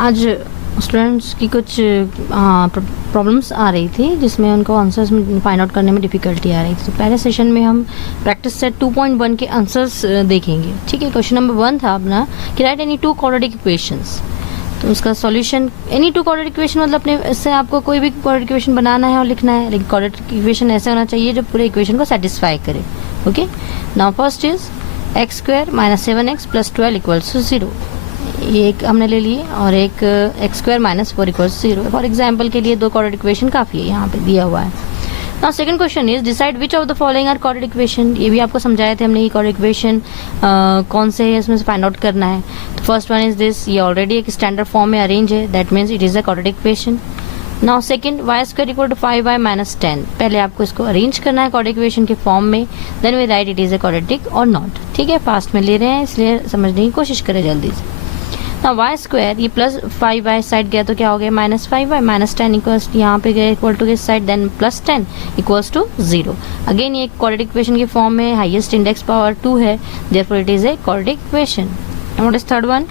आज स्टूडेंट्स की कुछ प्रॉब्लम्स आ रही थी जिसमें उनको आंसर्स फाइंड आउट करने में डिफ़िकल्टी आ रही थी। तो पहले सेशन में हम प्रैक्टिस सेट 2.1 के आंसर्स देखेंगे। ठीक है, क्वेश्चन नंबर 1 था अपना कि right any two quadratic equations. तो उसका solution, any two quadratic equation मतलब अपने इससे आपको कोई भी क्वाड्रेटिक इक्वेशन बनाना है और लिखना है, लेकिन क्वाड्रेटिक इक्वेशन ऐसे होना चाहिए जो पूरे इक्वेशन को सेटिस्फाई करे। Okay, now first is x square minus 7x plus 12 equals to 0। ये एक हमने ले लिए और एक x square minus 4 equals 0। For example के लिए दो क्वाड्रेटिक इक्वेशन काफ़ी है, यहाँ पे दिया हुआ है। Now second question is decide which of the following are quadratic equation. ये भी आपको समझाए थे हमने, ये क्वाड्रेटिक इक्वेशन कौन से है इसमें से फाइंड आउट करना है। तो फर्स्ट वन इज दिस, ये ऑलरेडी एक स्टैंडर्ड फॉर्म में अरेंज है, that means it is a quadratic equation. Now second, y square equal to 5y minus 10। पहले आपको इसको अरेंज करना है क्वाड्रेटिक इक्वेशन के फॉर्म में, then we write it is a quadratic और नॉट। ठीक है, फास्ट में ले रहे हैं इसलिए समझने की कोशिश करें जल्दी से। ना वाई स्क्वायर, ये प्लस 5y साइड गया तो क्या हो गया माइनस 5y माइनस 10 इक्वल्स, यहाँ पे गया equal to this side, then plus 10 equals to 0। Again ये क्वाड्रेटिक इक्वेशन के फॉर्म में, हाईएस्ट इंडेक्स पावर 2 है, therefore it is a quadratic equation. What is third one,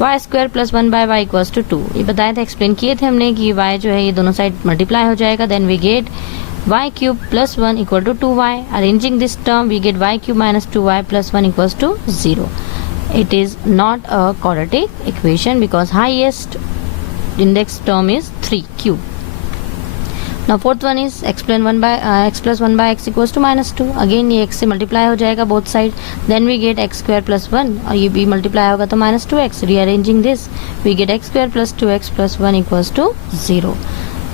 y square plus 1/y equals to 2। ये बताया था, explain किए थे हमने कि y जो है ये दोनों साइड मल्टीप्लाई हो जाएगा, then we get y cube plus 1 equal to 2y। Arranging this term we get y cube minus 2y plus 1 equals to 0। It is not a quadratic equation because highest index term is 3 cube. Now fourth one is x plus 1 by x equals to minus 2. Again ये x से multiply हो जाएगा both side, then we get x square plus 1 और ये भी multiply होगा तो minus 2x. Rearranging this we get x square plus 2x plus 1 equals to 0.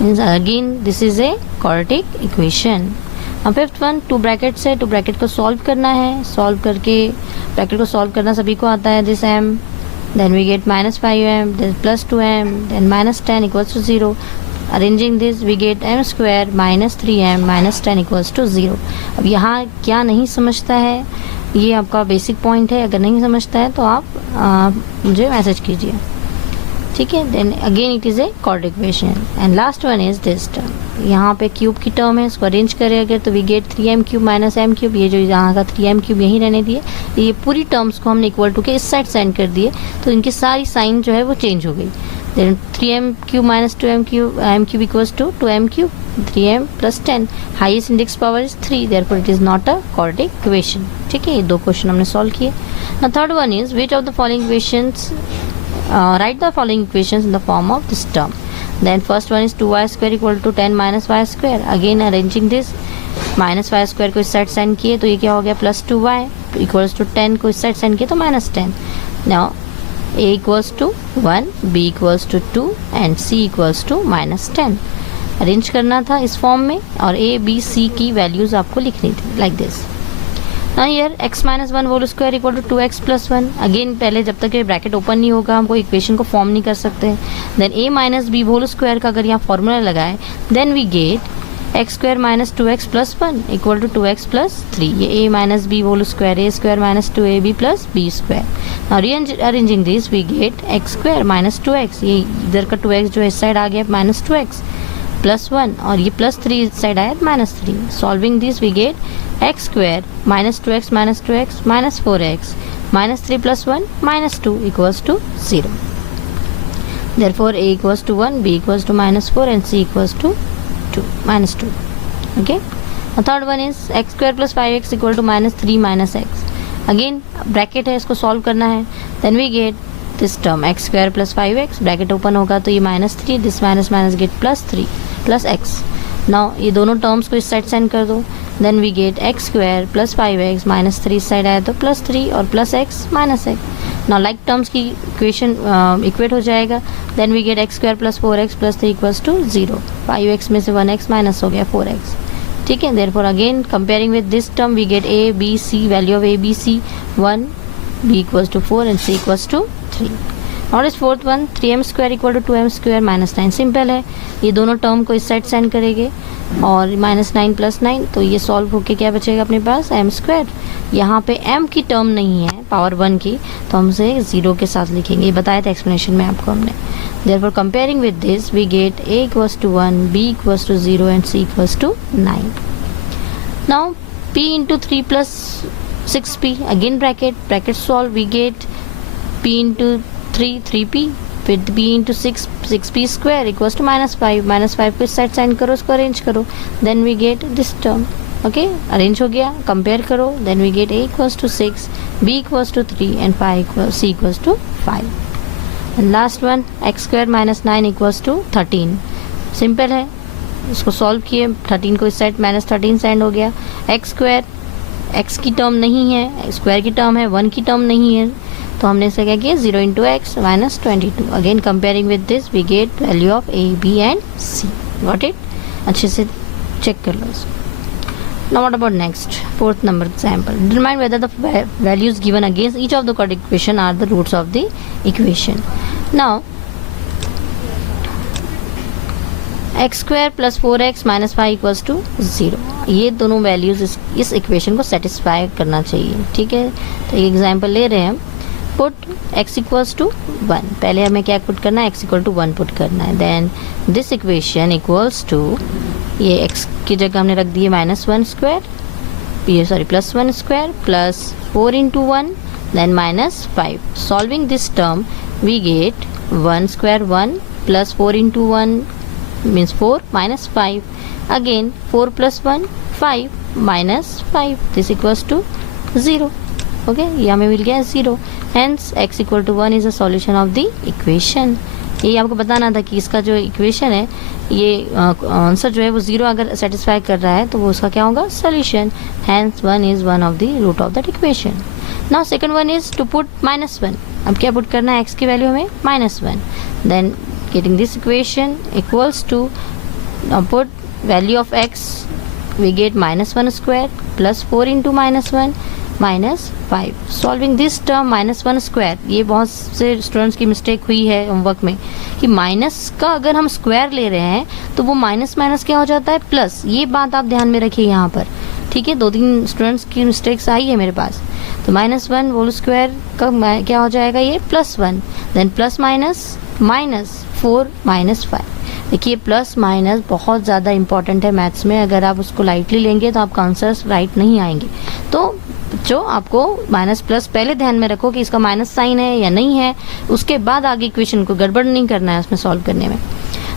Means again this is a quadratic equation. अब fifth one, to bracket से to bracket को solve करना है। सॉल्व करके ब्रैकेट को सॉल्व करना सभी को आता है, this m, then we get minus 5m, then plus 2m, then minus 10 equals to 0। Arranging this we get m square minus 3m minus 10 equals to 0। अब यहाँ क्या नहीं समझता है, ये आपका बेसिक पॉइंट है, अगर नहीं समझता है तो आप मुझे मैसेज कीजिए। ठीक है, then again it is a quadratic equation. And last one is this term, यहाँ पे क्यूब की टर्म है, इसको अरेंज करें अगर तो we get 3m cube minus m cube. ये जो यहाँ का 3m क्यूब यहीं रहने दिए, ये पूरी टर्म्स को हमने इक्वल टू के इस साइड सेंड कर दिए, तो इनकी सारी साइन जो है वो चेंज हो गई। Then 3m cube minus 2m cube m cube equals to 2m cube, 3m plus 10, highest index power is 3, therefore it is not a quadratic equation. ठीक है, ये दो क्वेश्चन हमने सॉल्व किए। Now third one is which of the following equations, write the following equations in the form of this term. Then first one is 2y square equal to 10 minus y square. Again arranging this, minus y square को इस side send किए तो ये क्या हो गया plus 2y equals to 10 को इस साइड सेंड किए तो minus 10। Now a equals to 1, b equals to 2 and c equals to minus 10। Arrange करना था इस फॉर्म में और a b c की वैल्यूज आपको लिखनी थी like this. Now here x minus 1 whole square equal to 2x plus 1। Again पहले जब तक ये ब्रैकेट ओपन नहीं होगा हम कोई इक्वेशन को फॉर्म नहीं कर सकते। Then a minus b whole square का अगर यहाँ फॉर्मूला लगाए, then we get x square minus 2x plus 1 equal to 2x plus 3। ये a minus b whole square, a square minus 2ab plus b square. Now rearranging this we get x square minus 2x, ये इधर का 2x जो इस side आ गया minus 2x plus 1 और ये plus 3 इस साइड आया minus 3। Solving this we get x square minus 2x minus 2x minus 4x minus 3 plus 1 minus 2 equals to 0। Therefore a equals to 1, b equals to minus 4 and c equals to 2 minus 2। Okay, third one is x square plus 5x equal to minus 3 minus x। Again bracket है, इसको solve करना है। Then we get this term x square plus 5x, bracket open होगा तो ये minus 3, this minus minus get plus 3 plus x। Now ये दोनों terms को इस साइड सेंड कर दो, then we get x square plus 5x minus 3 इस साइड आया तो प्लस 3 और plus x minus x। Now like terms की इक्वेशन इक्वेट हो जाएगा, then we get x square plus 4x plus 3 equals to 0। 5x में से 1x माइनस हो गया 4x। ठीक है, therefore again comparing with this term we get a b c, value of a b c 1, b equals to 4 and c equals to 3। और इस fourth one 3m square equal to 2m square minus 9। Simple है, ये दोनों term को इस side send करेंगे और minus 9 plus 9 तो ये सॉल्व होके क्या बचेगा अपने पास m स्क्वायर। यहाँ पे m की टर्म नहीं है पावर 1 की, तो हम उसे 0 के साथ लिखेंगे, ये बताया था एक्सप्लेनेशन में आपको हमने। Therefore comparing with this we get a equals to 1, b equals to 0 and c equals to 9। Now p into 3 plus 6p, again bracket solve, we get p into 3 3p with b into 6b square equals to -5. -5 को इस side sign करो, उसको arrange करो, then we get this term. Okay, arrange हो गया, compare करो, then we get a equals to 6, b equals to 3 and c equals to 5. And last one, x square minus 9 equals to 13. Simple है, इसको solve किए, 13 को इस side -13 send हो गया. x स्क्वायर x की टर्म नहीं है, स्क्वायर की टर्म है, 1 की टर्म नहीं है, तो हमने इसे क्या किया 0 into x minus 22. Again comparing with this we get value of a, b and c. Got it? अच्छे से चेक कर लो इसको. Now what about next? Fourth number example. Determine whether the values given against each of the correct equation are the roots of the equation. Now, x square plus 4x minus 5 equals to 0. ये दोनों values इस equation को satisfy करना चाहिए. ठीक है, तो एक एग्जाम्पल ले रहे हैं हम. Put x equals to 1. पहले हमें क्या पुट करना है, x इक्वल टू 1 पुट करना है. Then this equation equals to, ये x की जगह हमने रख दी है -1 स्क्वायर, ये sorry +1 square plus 4 into 1 then -5. Solving this term we get 1 square 1 plus 4 into 1 means 4 -5. अगेन 4 + 1 5 -5. This equals to 0. ओके, ये हमें मिल गया 0. Hence x equal to 1 is a solution of the equation. ये आपको बताना था कि इसका जो इक्वेशन है, ये आंसर जो है वो 0 अगर सेटिस्फाई कर रहा है तो वो उसका क्या होगा, solution. Hence 1 is one of the root of that equation. Now second one is to put -1. अब क्या पुट करना है, x की वैल्यू हमें -1. Then getting this equation equals to put value of x we get -1 square plus 4 into -1 -5. Solving this term -1 square, ये बहुत से students की मिस्टेक हुई है होमवर्क में कि माइनस का अगर हम स्क्वायर ले रहे हैं तो वो माइनस माइनस क्या हो जाता है, प्लस. ये बात आप ध्यान में रखिए यहाँ पर. ठीक है, 2-3 स्टूडेंट्स की मिस्टेक्स आई है मेरे पास. तो -1 होल स्क्वायर का क्या हो जाएगा, ये +1. देन प्लस माइनस -4 -5. देखिए प्लस माइनस बहुत ज़्यादा इंपॉर्टेंट है मैथ्स में. अगर आप उसको लाइटली लेंगे तो आपका आंसर्स राइट नहीं आएंगे. तो जो आपको माइनस प्लस पहले ध्यान में रखो कि इसका माइनस साइन है या नहीं है, उसके बाद आगे इक्वेशन को गड़बड़ नहीं करना है उसमें सॉल्व करने में.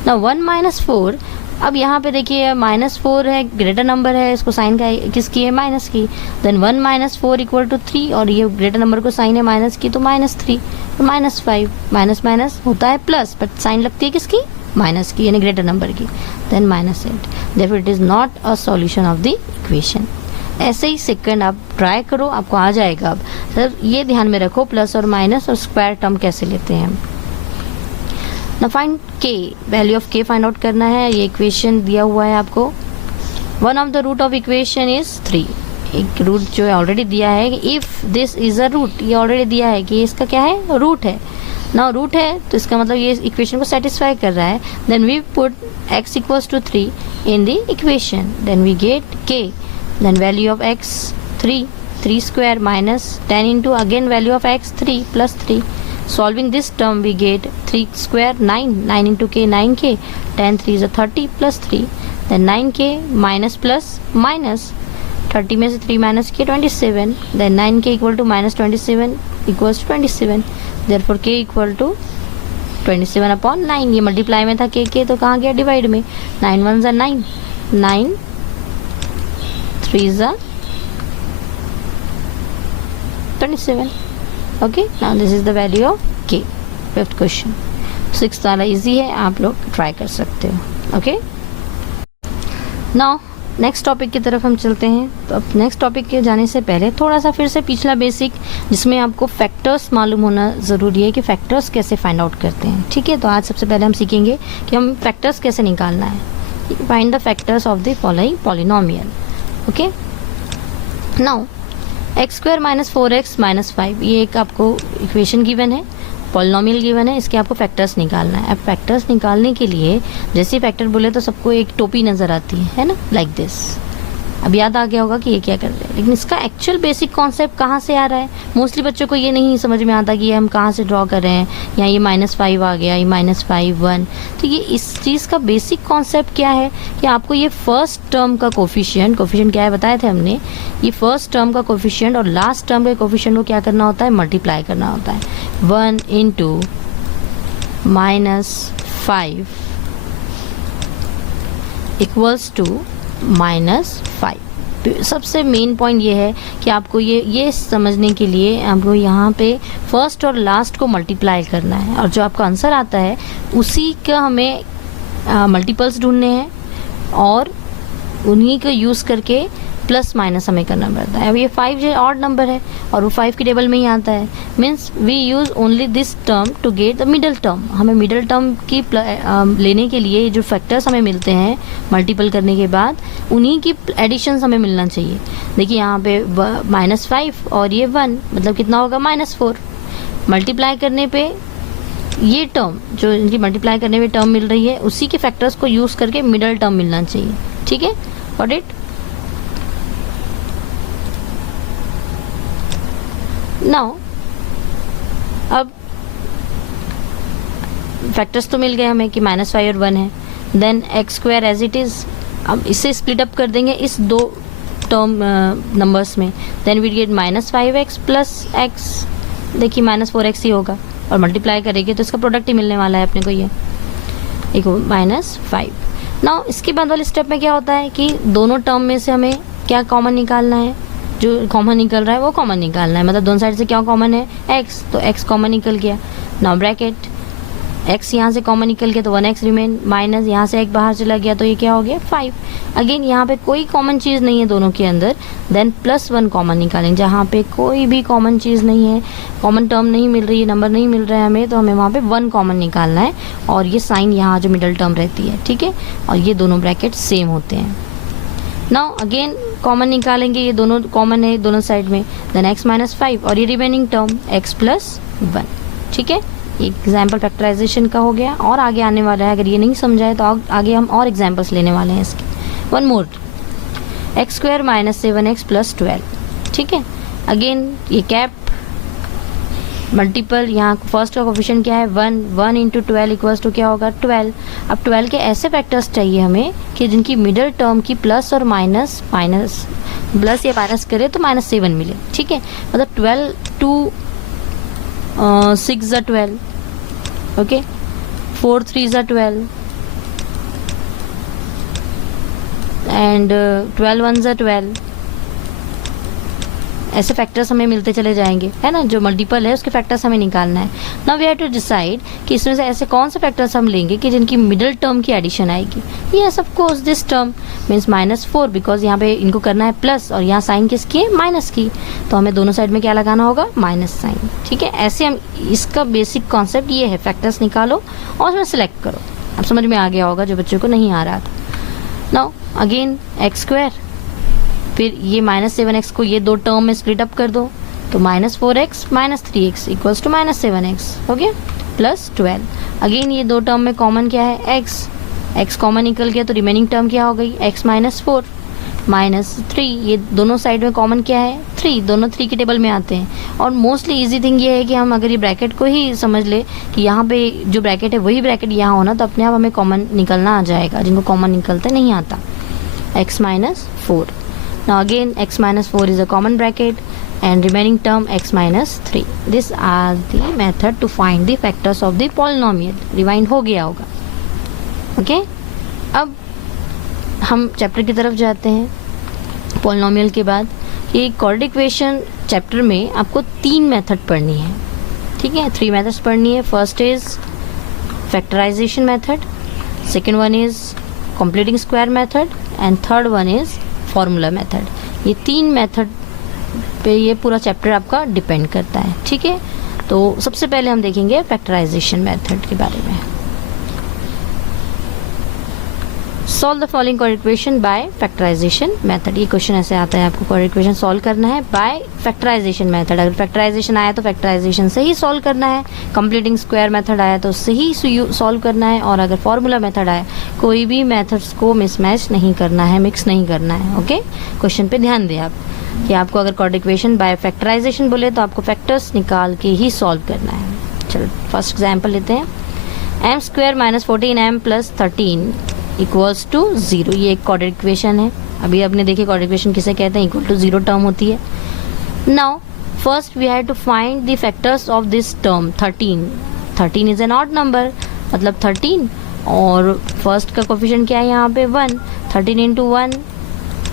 ना 1 - 4. अब यहाँ पे देखिए -4 है, ग्रेटर नंबर है, इसको साइन का किसकी है, माइनस की. देन 1 - 4 इक्वल टू 3, और ये ग्रेटर नंबर को साइन है माइनस की, तो -3. तो -5 माइनस माइनस होता है प्लस, बट साइन लगती है किसकी, माइनस की, यानी ग्रेटर नंबर की. Then -8. Therefore it is not a solution of the equation. ऐसे ही सेकंड आप ट्राई करो, आपको आ जाएगा. अब सर ये ध्यान में रखो, प्लस और माइनस और स्क्वायर टर्म कैसे लेते हैं. ना find k, value of k find out करना है. ये इक्वेशन दिया हुआ है आपको. One of the root of equation is 3. एक रूट जो है ऑलरेडी दिया है, if this is a root, ये ऑलरेडी दिया है कि इसका क्या है, रूट है. ना रूट है तो इसका मतलब ये इक्वेशन को सेटिस्फाई कर रहा है. Then we put x equals to 3 in the equation. Then we get k. Then value of x 3 square minus 10 into again value of x 3 plus 3. Solving this term we get 3 square 9 into k 9k. 10 3 is a 30 plus 3. Then 9k minus plus minus 30 में से 3 minus k 27. Then 9k equal to minus 27 equals to 27. Therefore k equal to 27 upon 9. ये multiply में था k तो कहाँ गया, divide में. 9 1 is 9, 9 3 is 27. Okay, now this is the value of k. Fifth question. 6th वाला इजी है, आप लोग ट्राई कर सकते हो. ओके, नाउ नेक्स्ट टॉपिक की तरफ हम चलते हैं. तो अब नेक्स्ट टॉपिक के जाने से पहले थोड़ा सा फिर से पिछला बेसिक, जिसमें आपको फैक्टर्स मालूम होना ज़रूरी है कि फैक्टर्स कैसे फाइंड आउट करते हैं. ठीक है, तो आज सबसे पहले हम सीखेंगे कि हम फैक्टर्स कैसे निकालना है. Find the factors of the following polynomial. Okay, now x square minus 4x minus 5, ये एक आपको इक्वेशन गिवन है, पॉलिनोमियल गिवन है. इसके आपको फैक्टर्स निकालना है. अब फैक्टर्स निकालने के लिए जैसे फैक्टर बोले तो सबको एक टोपी नज़र आती है ना, लाइक दिस. अब याद आ गया होगा कि ये क्या कर रहे हैं, लेकिन इसका एक्चुअल बेसिक कॉन्सेप्ट कहाँ से आ रहा है. मोस्टली बच्चों को ये नहीं समझ में आता कि ये हम कहाँ से ड्रॉ कर रहे हैं. यहाँ ये -5 आ गया, ये -5 1. तो ये इस चीज़ का बेसिक कॉन्सेप्ट क्या है कि आपको ये फर्स्ट टर्म का कोफिशिएंट क्या है बताए थे हमने. ये फर्स्ट टर्म का कोफिशिएंट और लास्ट टर्म के कोफिशिएंट को क्या करना होता है, मल्टीप्लाई करना होता है. 1 इंटू -5 इक्वल्स टू -5। सबसे मेन पॉइंट ये है कि आपको ये समझने के लिए आपको यहाँ पे फर्स्ट और लास्ट को मल्टीप्लाई करना है, और जो आपका आंसर आता है उसी का हमें मल्टीपल्स ढूंढने हैं और उन्हीं को यूज़ करके प्लस माइनस हमें करना पड़ता है। अब ये 5 जो ऑड नंबर है और वो 5 की टेबल में ही आता है, means we use only this term to get the middle term. हमें मिडल टर्म की लेने के लिए जो फैक्टर्स हमें मिलते हैं मल्टीपल करने के बाद, उन्हीं की एडिशन हमें मिलना चाहिए। देखिए यहाँ पे -5 और ये 1, मतलब कितना होगा -4। मल्टीप्लाई करने पे ये टर्म जो इनकी मल्टीप्लाई करने में टर्म मिल रही है, उसी के फैक्टर्स को यूज़ करके मिडल टर्म मिलना चाहिए। ठीक है, गॉट इट। नाउ अब फैक्टर्स तो मिल गए हमें कि -5 और 1 है, then x² as it is. अब इसे स्प्लिट अप कर देंगे इस दो टर्म नंबर्स में, then we get -5x plus x। देखिए -4x ही होगा, और मल्टीप्लाई करेंगे तो इसका प्रोडक्ट ही मिलने वाला है अपने को, ये -5। नाउ इसके बाद वाले स्टेप में क्या होता है कि दोनों टर्म में से हमें क्या कॉमन निकालना है। जो कॉमन निकल रहा है वो कॉमन निकालना है, मतलब दोनों साइड से क्या कॉमन है, x, तो x कॉमन निकल गया। नाउ ब्रैकेट x यहाँ से कॉमन निकल गया तो 1x रिमेन, माइनस यहाँ से एक बाहर चला गया तो ये क्या हो गया 5। अगेन यहाँ पे कोई कॉमन चीज़ नहीं है दोनों के अंदर, देन +1 कॉमन निकालेंगे। जहाँ पे कोई भी कॉमन चीज़ नहीं है, कॉमन टर्म नहीं मिल रही है, नंबर नहीं मिल रहा है हमें, तो हमें वहाँ पे 1 कॉमन निकालना है, और ये साइन यहाँ जो मिडल टर्म रहती है, ठीक है, और ये दोनों ब्रैकेट सेम होते हैं। नाउ अगेन कॉमन निकालेंगे, ये दोनों कॉमन है दोनों साइड में, देन x -5 और ये रिमेनिंग टर्म x + 1। ठीक है, एग्जाम्पल फैक्टराइजेशन का हो गया, और आगे आने वाला है। अगर ये नहीं समझाए तो आगे हम और एग्जाम्पल्स लेने वाले हैं इसके। One more, x² - 7x + 12। ठीक है, अगेन ये कैप मल्टीपल, यहाँ फर्स्ट का कोफिशिएंट क्या है 1 × 12 इक्वल्स टू क्या होगा 12। अब 12 के ऐसे फैक्टर्स चाहिए हमें कि जिनकी मिडल टर्म की प्लस और माइनस प्लस या माइनस करे तो -7 मिले। ठीक है, मतलब 12 2 6 = 12, ओके, 4 3 = 12 एंड 12 1 = 12। ऐसे फैक्टर्स हमें मिलते चले जाएंगे, है ना। जो मल्टीपल है उसके फैक्टर्स हमें निकालना है। Now we have to decide कि इसमें से ऐसे कौन से फैक्टर्स हम लेंगे कि जिनकी मिडिल टर्म की एडिशन आएगी। Yes of course this term means -4, because यहाँ पे इनको करना है प्लस और यहाँ साइन किसकी है माइनस की, तो हमें दोनों साइड में क्या लगाना होगा माइनस साइन। ठीक है, ऐसे हम इसका बेसिक कॉन्सेप्ट ये है, फैक्टर्स निकालो और उसमें सेलेक्ट करो। अब समझ में आ गया होगा जो बच्चों को नहीं आ रहा था। नाउ अगेन x², फिर ये -7x को ये दो टर्म में स्प्लिट अप कर दो, तो -4x - 3x equals to -7x हो गया, +12। अगेन ये दो टर्म में कॉमन क्या है x कॉमन निकल गया, तो रिमेनिंग टर्म क्या हो गई x -4 -3। ये दोनों साइड में कॉमन क्या है 3, दोनों 3 की टेबल में आते हैं। और मोस्टली इजी थिंग ये है कि हम अगर ये ब्रैकेट को ही समझ ले कि यहाँ पे जो ब्रैकेट है वही ब्रैकेट यहाँ होना, तो अपने आप हमें कॉमन निकलना आ जाएगा। जिनको कॉमन निकलते नहीं आता, x -4। Now again x -4 is a common bracket and remaining term x -3. These are the method to find the factors of the polynomial. Rewind हो गया होगा, ओके। अब हम चैप्टर की तरफ जाते हैं। पॉलिनोमियल के बाद ये क्वाड्रेटिक इक्वेशन चैप्टर में आपको 3 मेथड पढ़नी है। ठीक है, 3 मेथड्स पढ़नी है। First is factorisation method, second one is completing square method and third one is formula method. ये 3 मेथड पे ये पूरा चैप्टर आपका डिपेंड करता है। ठीक है, तो सबसे पहले हम देखेंगे फैक्टराइजेशन मेथड के बारे में। Solve the following quadratic equation by factorisation method. ये क्वेश्चन ऐसे आता है, आपको क्वाड्रेटिक इक्वेशन सॉल्व करना है बाय फैक्टराइजेशन मेथड। अगर फैक्टराइजेशन आया तो फैक्टराइजेशन से ही सॉल्व करना है, कंप्लीटिंग स्क्वायर मेथड आया तो उससे ही सॉल्व करना है, और अगर फॉर्मूला मेथड आया कोई भी मेथड्स को मिसमैच नहीं करना है, मिक्स नहीं करना है। ओके, क्वेश्चन पे ध्यान दें आप कि आपको अगर क्वाड्रेटिक इक्वेशन बाय फैक्टराइजेशन बोले तो आपको फैक्टर्स निकाल के ही सॉल्व करना है। चलो फर्स्ट एग्जाम्पल लेते हैं। m² - 14m + 13 equals to 0। ये एक क्वाड्रेटिक इक्वेशन है। अभी आपने देखिए क्वाड्रेटिक इक्वेशन किसे कहते हैं, इक्वल टू 0 टर्म होती है। Now first we have to find the factors of this term 13। 13 is an odd number, मतलब 13, और फर्स्ट का कोफिशिएंट क्या है यहाँ पे 1, 13 इंटू 1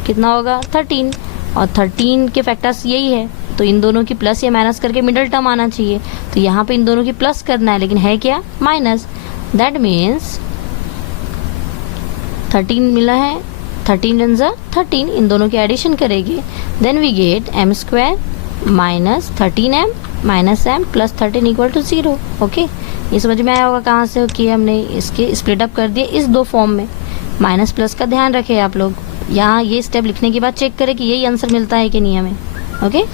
कितना होगा 13, और 13 के फैक्टर्स यही है, तो इन दोनों की प्लस या माइनस करके मिडिल टर्म आना चाहिए, तो यहाँ पे इन दोनों की प्लस करना है, लेकिन है क्या माइनस, दैट मीन्स 13 मिला है, 13 रन ज़ा 13, इन दोनों की एडिशन करेंगे, then we get m square minus 13m minus m plus 13 equal to 0। Okay, ये समझ में आया होगा कहाँ से कि हमने इसके स्प्लिट अप कर दिए इस दो फॉर्म में। माइनस प्लस का ध्यान रखें आप लोग, यहाँ ये स्टेप लिखने के बाद चेक करें कि यही आंसर मिलता है कि नहीं हमें। ओके,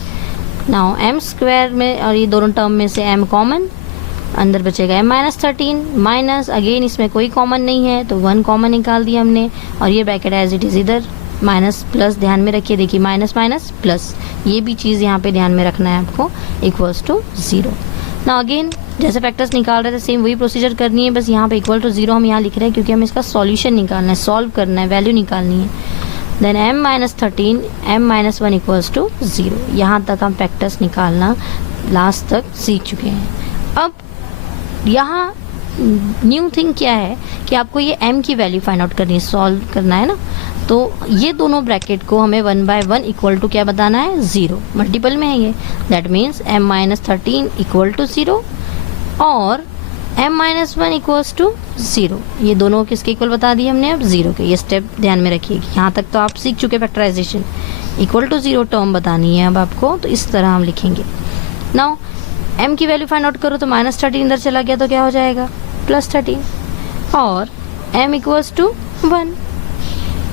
नाउ m स्क्वायर में और ये दोनों टर्म में से m कॉमन, अंदर बचेगा m माइनस 13 माइनस, अगेन इसमें कोई कॉमन नहीं है तो 1 कॉमन निकाल दिया हमने, और ये ब्रैकेट एज इट इज़ इधर माइनस प्लस ध्यान में रखिए, देखिए माइनस माइनस प्लस, ये भी चीज़ यहाँ पे ध्यान में रखना है आपको, इक्वल्स टू 0। ना अगेन जैसे फैक्टर्स निकाल रहे थे सेम वही प्रोसीजर करनी है, बस यहाँ पे इक्वल टू 0 हम यहाँ लिख रहे हैं क्योंकि हमें इसका सॉल्यूशन निकालना है, सॉल्व करना है, वैल्यू निकालनी है। Then m minus 13 m minus 1 equals to 0। यहाँ तक हम फैक्टर्स निकालना लास्ट तक सीख चुके हैं। अब यहाँ न्यू थिंग क्या है कि आपको ये m की वैल्यू फाइंड आउट करनी है, सॉल्व करना है ना, तो ये दोनों ब्रैकेट को हमें 1/1 इक्वल टू क्या बताना है 0, मल्टीपल में है ये, that means m minus 13 equal to 0 और m माइनस 1 इक्वल्स टू 0, ये दोनों किसके इक्वल बता दिए हमने अब 0 के। ये स्टेप ध्यान में रखिएगा, यहाँ तक तो आप सीख चुके फैक्टराइजेशन, इक्वल टू 0 टर्म बतानी है अब आपको, तो इस तरह हम लिखेंगे। नाउ m की वैल्यू फाइंड आउट करो तो माइनस 13 इधर चला गया तो क्या हो जाएगा प्लस 13, और m equals to 1,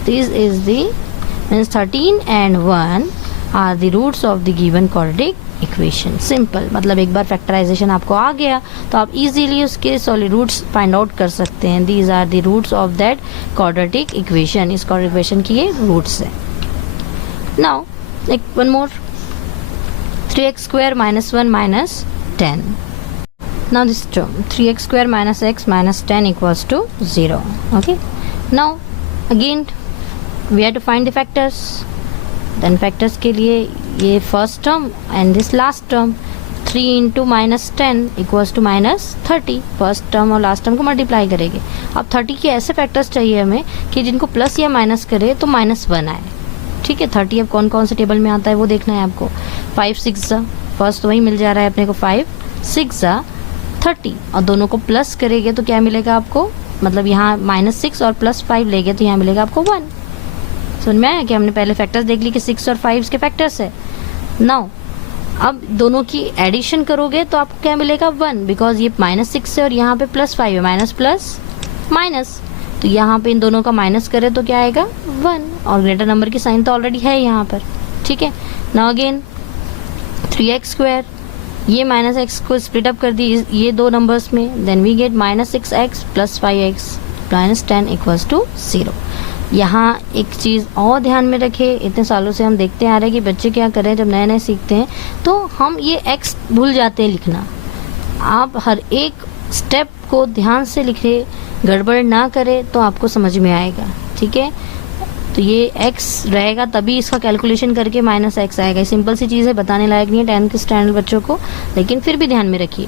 this is the means 13 and 1 are the roots of the given quadratic equation. Simple, मतलब एक बार फैक्टराइजेशन आपको आ गया तो आप इजीली उसके सॉलिड रूट्स फाइंड आउट कर सकते हैं, these are the roots of that quadratic equation, इस क्वाड्रेटिक इक्वेशन की ये रूट्स है। नाउ एक one more, 3x square minus 1 minus 10. Now this term 3x square minus x minus 10 equals to 0. Okay, now again we have to find the factors. Then factors के लिए ये first term and this last term, 3 into minus 10 equals to minus 30, first term और last term को multiply करेंगे। अब 30 के ऐसे factors चाहिए हमें कि जिनको प्लस या माइनस करे तो माइनस 1 आए। ठीक है, 30 अब कौन कौन से टेबल में आता है वो देखना है आपको। 5 6 ज़ा, फर्स्ट वही मिल जा रहा है अपने को, 5 6 ज़ा 30, और दोनों को प्लस करेंगे तो क्या मिलेगा आपको, मतलब यहाँ -6 और +5 लेंगे तो यहाँ मिलेगा आपको 1। समझ में आया कि हमने पहले फैक्टर्स देख ली कि 6 और 5 के फैक्टर्स है। नाउ अब दोनों की एडिशन करोगे तो आपको क्या मिलेगा 1, बिकॉज ये -6 है और यहाँ पे +5 है, माइनस प्लस माइनस, तो यहाँ पे इन दोनों का माइनस करें तो क्या आएगा 1, और ग्रेटर नंबर की साइन तो ऑलरेडी है यहाँ पर। ठीक है, नाउ अगेन 3x स्क्वायर, ये माइनस एक्स को स्प्लिट अप कर दी ये दो नंबर्स में, then we get -6x + 5x - 10 equals to 0। यहाँ एक चीज़ और ध्यान में रखें, इतने सालों से हम देखते आ रहे हैं कि बच्चे क्या करें जब नए नए सीखते हैं तो हम ये x भूल जाते हैं लिखना। आप हर एक स्टेप को ध्यान से लिखें, गड़बड़ ना करें तो आपको समझ में आएगा। ठीक है, तो ये x रहेगा तभी इसका कैलकुलेशन करके -x आएगा। सिंपल सी चीज़ है, बताने लायक नहीं है 10th के स्टैंडर्ड बच्चों को, लेकिन फिर भी ध्यान में रखिए।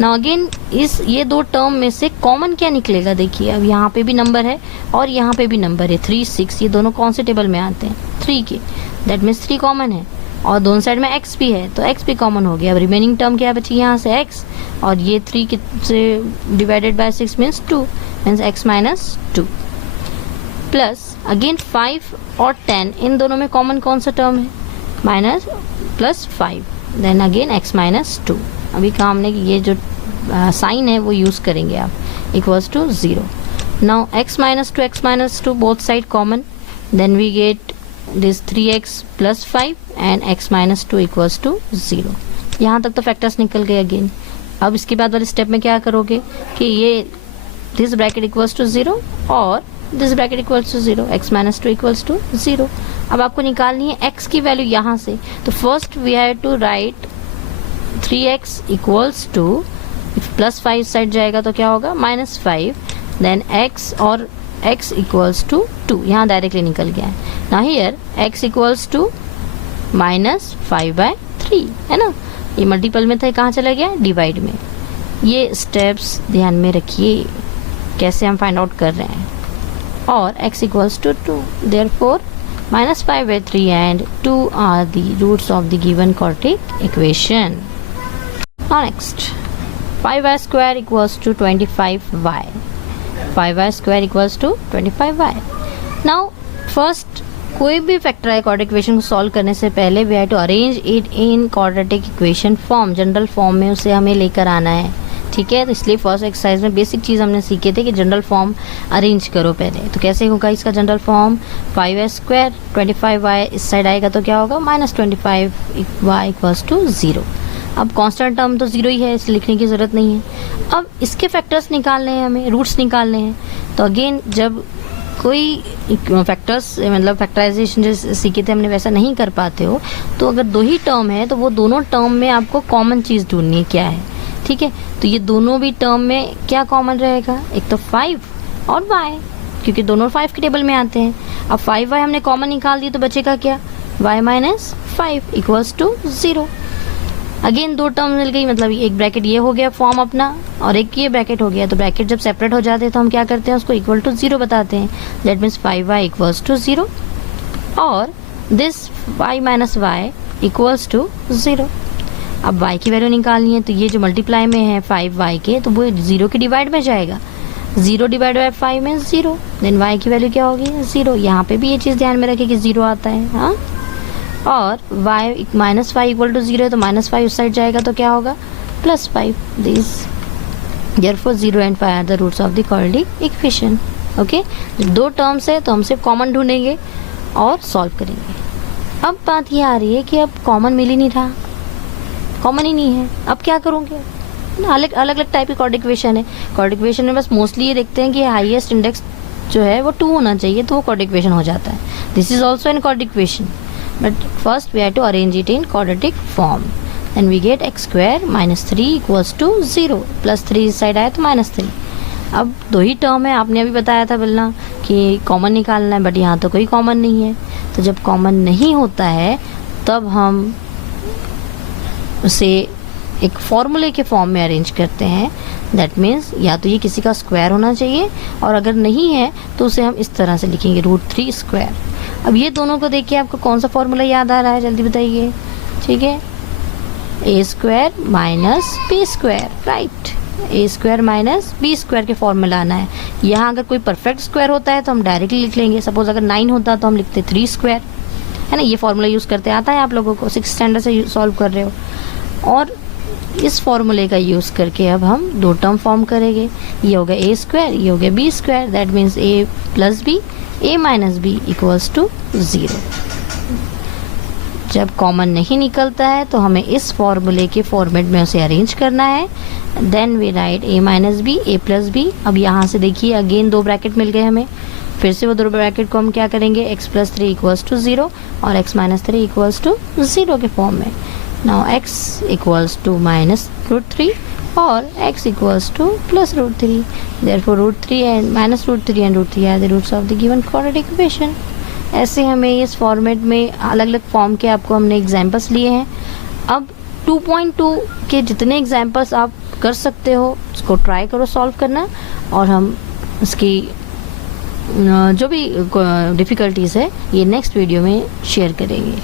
नाउ अगेन इस ये दो टर्म में से कॉमन क्या निकलेगा, देखिए अब यहाँ पे भी नंबर है और यहाँ पे भी नंबर है 3 6, ये दोनों कौन से टेबल में आते हैं 3 के, दैट मीन्स 3 कॉमन है, और दोनों साइड में x भी है तो x भी कॉमन हो गया। अब रिमेनिंग टर्म क्या बची यहाँ से x, और ये 3 से divided by 6 means 2, means x - 2 plus again 5 और 10, इन दोनों में कॉमन कौन सा टर्म है minus plus 5, then again x - 2। अभी काम हमने कि ये जो साइन है वो यूज़ करेंगे आप, equals to 0। Now x - 2 x - 2 both side common, then we get this 3x + 5 and x - 2 equals to 0। यहाँ तक तो फैक्टर्स निकल गए अगेन। अब इसके बाद वाले स्टेप में क्या करोगे कि ये दिस ब्रैकेट इक्वल्स टू 0 और this bracket equals to 0, x - 2 equals to 0। अब आपको निकालनी है x की वैल्यू यहाँ से, तो first we have to write 3x equals to, +5 side जाएगा तो क्या होगा -5, देन x और x इक्वल्स टू 2, यहाँ डायरेक्टली निकल गया है ना। हियर x इक्वल्स टू -5/3 है ना, ये मल्टीपल में था, कहाँ चला गया डिवाइड में। ये स्टेप्स ध्यान में रखिए कैसे हम फाइंड आउट कर रहे हैं। और x equals to 2, therefore -5/3 and 2 are the roots of the given quadratic equation. Now next, 5y square equals to 25y. 5y square equals to 25y. Now first, कोई भी फैक्टराइज क्वाड्रेटिक इक्वेशन को solve करने से पहले we have to arrange it in quadratic equation form, general form में उसे हमें लेकर आना है। ठीक है, तो इसलिए फर्स्ट एक्सरसाइज में बेसिक चीज़ हमने सीखे थे कि जनरल फॉर्म अरेंज करो पहले। तो कैसे होगा इसका general form? 5y square 25y इस साइड आएगा तो क्या होगा? -25y equals to 0। अब कांस्टेंट टर्म तो 0 ही है, इसलिए लिखने की ज़रूरत नहीं है। अब इसके फैक्टर्स निकालने हैं, हमें रूट्स निकालने हैं। तो अगेन जब कोई फैक्टर्स मतलब फैक्टराइजेशन जैसे सीखे थे हमने वैसा नहीं कर पाते हो, तो अगर दो ही टर्म है तो वो दोनों टर्म में आपको कॉमन चीज़ ढूंढनी है क्या है। ठीक है, तो ये दोनों भी टर्म में क्या कॉमन रहेगा? एक तो 5 और y, क्योंकि दोनों 5 के टेबल में आते हैं। अब 5y हमने कॉमन निकाल दिया तो बचेगा क्या? y minus 5 equals to 0। Again दो टर्म मिल गई, मतलब एक ब्रैकेट ये हो गया फॉर्म अपना और एक ये ब्रैकेट हो गया। तो ब्रैकेट जब सेपरेट हो जाते हैं तो हम क्या करते हैं? उसको इक्वल टू 0 बताते हैं। That means 5y equals to 0 और this y minus y equals to 0। अब y की वैल्यू निकालनी है, तो ये जो मल्टीप्लाई में है 5y के, तो वो 0 के डिवाइड में जाएगा। 0 डिवाइड बाई 5 में 0, देन y की वैल्यू क्या होगी? 0। यहाँ पे भी ये चीज़ ध्यान में रखें कि 0 आता है। हाँ, और y -5 इक्वल टू 0 है तो -5 उस साइड जाएगा तो क्या होगा? +5। This therefore 0 and 5 are the roots of the quadratic equation. Okay, जब दो टर्म्स है तो हम सिर्फ कॉमन ढूंढेंगे और सॉल्व करेंगे। अब बात ये आ रही है कि अब कॉमन मिल ही नहीं रहा, कॉमन ही नहीं है, अब क्या करोगे? अलग अलग टाइप की क्वाड्रेटिक इक्वेशन है। क्वाड्रेटिक इक्वेशन में बस मोस्टली ये देखते हैं कि हाईएस्ट इंडेक्स जो है वो 2 होना चाहिए तो वो क्वाड्रेटिक इक्वेशन हो जाता है। This is also an quadratic equation, but first we have to arrange it in quadratic form. Then we get x square -3 equals to 0, +3 इस साइड आया तो -3। अब दो ही टर्म है, आपने अभी बताया था बोलना कि कॉमन निकालना है, बट यहाँ तो कोई कॉमन नहीं है। तो जब कॉमन नहीं होता है तब हम उसे एक फॉर्मूले के फॉर्म में अरेंज करते हैं। दैट मीन्स या तो ये किसी का स्क्वायर होना चाहिए, और अगर नहीं है तो उसे हम इस तरह से लिखेंगे √3 स्क्वायर। अब ये दोनों को देखिए, आपको कौन सा फॉर्मूला याद आ रहा है? जल्दी बताइए। ठीक है, a square minus b square, right. a square minus b square के फॉर्मूला आना है। यहाँ अगर कोई परफेक्ट स्क्वायर होता है तो हम डायरेक्टली लिख लेंगे। सपोज अगर 9 होता तो हम लिखते 3 स्क्वायर, है ना। ये फॉर्मूला यूज़ करते आता है आप लोगों को, 6th स्टैंडर्ड से सॉल्व कर रहे हो। और इस फॉर्मूले का यूज़ करके अब हम दो टर्म फॉर्म करेंगे। ये हो गया a स्क्वायर, ये हो गया b square. That means a plus b, a minus b equals to 0। जब कॉमन नहीं निकलता है तो हमें इस फॉर्मूले के फॉर्मेट में उसे अरेंज करना है। Then we write a minus b, a plus b. अब यहाँ से देखिए अगेन दो ब्रैकेट मिल गए हमें, फिर से वो दो ब्रैकेट को हम क्या करेंगे? x प्लस 3 इक्वल्स टू 0 और x माइनस 3 इक्वल्स टू 0 के फॉर्म में। Now x equals to -√3 और x equals to +√3. Therefore √3 and -√3 and √3 are the roots of the given quadratic equation. ऐसे हमें इस फॉर्मेट में अलग अलग फॉर्म के आपको हमने एग्जाम्पल्स लिए हैं। अब 2.2 के जितने एग्जाम्पल्स आप कर सकते हो उसको ट्राई करो सॉल्व करना, और हम उसकी जो भी डिफ़िकल्टीज़ है ये नेक्स्ट वीडियो में शेयर करेंगे।